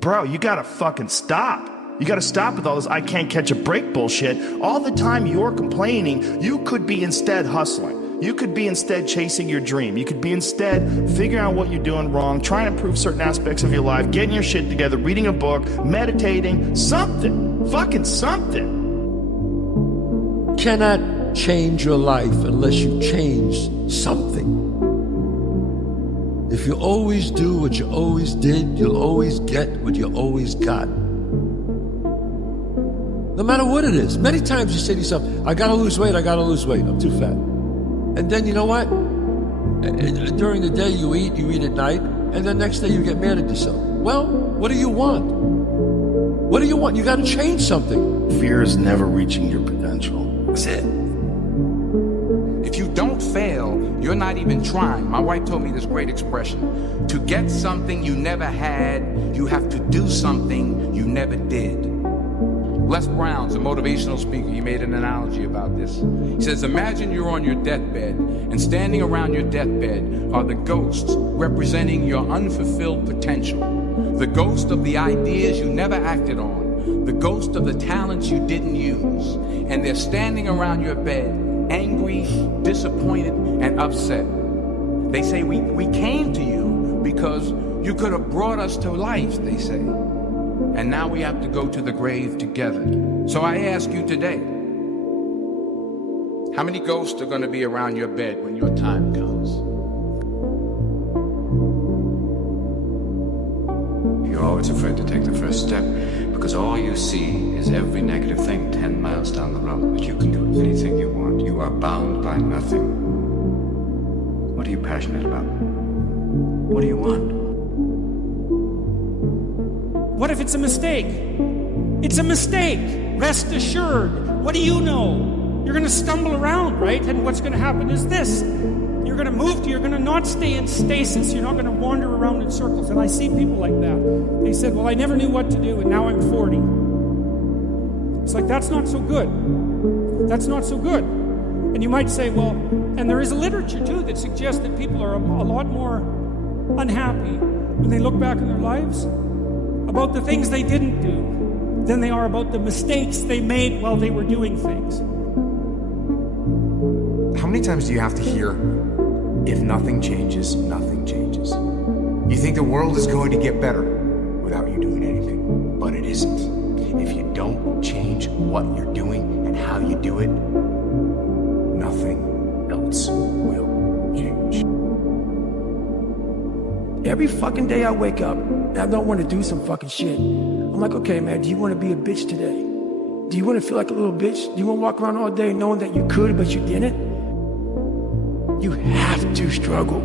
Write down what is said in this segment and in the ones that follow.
Bro, you gotta fucking stop. You gotta stop with all this I can't catch a break bullshit. All the time you're complaining, you could be instead hustling. You could be instead chasing your dream. You could be instead figuring out what you're doing wrong, trying to improve certain aspects of your life, getting your shit together, reading a book, meditating, something. Fucking something. Cannot change your life unless you change something. If you always do what you always did, you'll always get what you always got. No matter what it is. Many times you say to yourself, I gotta lose weight, I'm too fat. And then you know what? During the day you eat at night, and the next day you get mad at yourself. Well, what do you want? What do you want? You gotta change something. Fear is never reaching your potential. That's it. If you don't fail, you're not even trying. My wife told me this great expression. To get something you never had, you have to do something you never did. Les Brown's a motivational speaker. He made an analogy about this. He says, imagine you're on your deathbed, and standing around your deathbed are the ghosts representing your unfulfilled potential. The ghost of the ideas you never acted on. The ghost of the talents you didn't use. And they're standing around your bed, angry, disappointed, and upset. They say, we came to you because you could have brought us to life, they say. And now we have to go to the grave together. So I ask you today, how many ghosts are going to be around your bed when your time comes? You're always afraid to take the first step because all you see is every negative thing 10 miles down the road. But you can do anything you want. You are bound by nothing. What are you passionate about? What do you want? What if it's a mistake? It's a mistake. Rest assured. What do you know? You're going to stumble around, right? And what's going to happen is this. You're going to move you're going to not stay in stasis. You're not going to wander around in circles. And I see people like that. They said, well, I never knew what to do, and now I'm 40. It's like, that's not so good. That's not so good. And you might say, well, and there is a literature, too, that suggests that people are a lot more unhappy when they look back in their lives about the things they didn't do than they are about the mistakes they made while they were doing things. How many times do you have to hear, if nothing changes, nothing changes? You think the world is going to get better without you doing anything, but it isn't. If you don't change what you're doing and how you do it, nothing else will change. Every fucking day I wake up and I don't want to do some fucking shit. I'm like, okay, man, do you want to be a bitch today? Do you want to feel like a little bitch? Do you want to walk around all day knowing that you could, but you didn't? You have to struggle.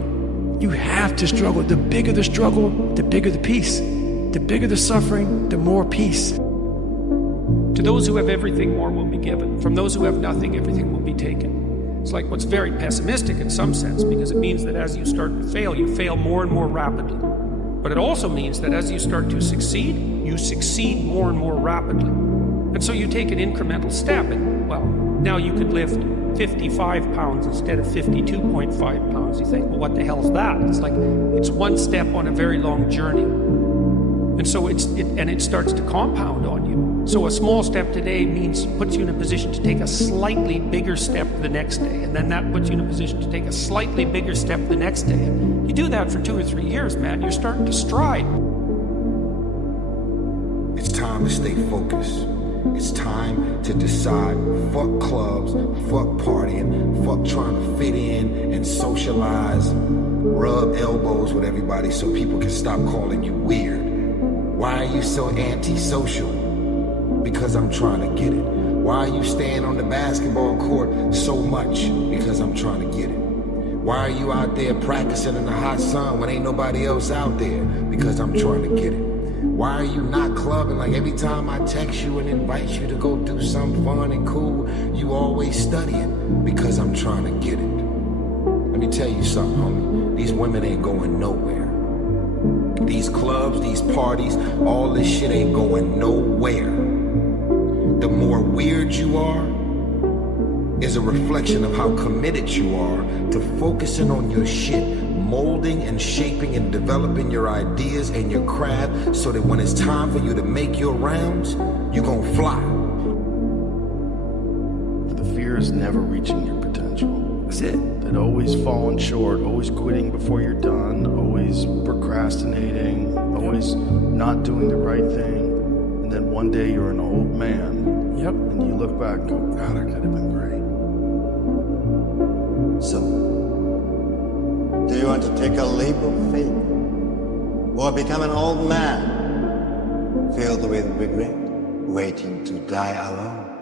You have to struggle. The bigger the struggle, the bigger the peace. The bigger the suffering, the more peace. To those who have everything, more will be given. From those who have nothing, everything will be taken. It's like what's very pessimistic in some sense, because it means that as you start to fail, you fail more and more rapidly. But it also means that as you start to succeed, you succeed more and more rapidly. And so you take an incremental step, and well, now you could lift 55 pounds instead of 52.5 pounds. You think, well, what the hell is that? It's like, it's one step on a very long journey. And so it starts to compound on you. So a small step today puts you in a position to take a slightly bigger step the next day. And then that puts you in a position to take a slightly bigger step the next day. You do that for 2 or 3 years, man, you're starting to stride. It's time to stay focused. It's time to decide, fuck clubs, fuck partying, fuck trying to fit in and socialize, rub elbows with everybody so people can stop calling you weird. Why are you so antisocial? Because I'm trying to get it. Why are you staying on the basketball court so much? Because I'm trying to get it. Why are you out there practicing in the hot sun when ain't nobody else out there? Because I'm trying to get it. Why are you not clubbing? Like every time I text you and invite you to go do something fun and cool, you always studying. Because I'm trying to get it. Let me tell you something, homie. These women ain't going nowhere. These clubs, these parties, all this shit ain't going nowhere. The more weird you are, is a reflection of how committed you are to focusing on your shit, molding and shaping and developing your ideas and your craft so that when it's time for you to make your rounds, you're gonna fly. The fear is never reaching your potential. That's it. That always falling short, always quitting before you're done, always procrastinating, always not doing the right thing. And then one day you're an old man. Yep. And you look back and go, God, I could have been great. So, do you want to take a leap of faith? Or become an old man, filled with regret, waiting to die alone?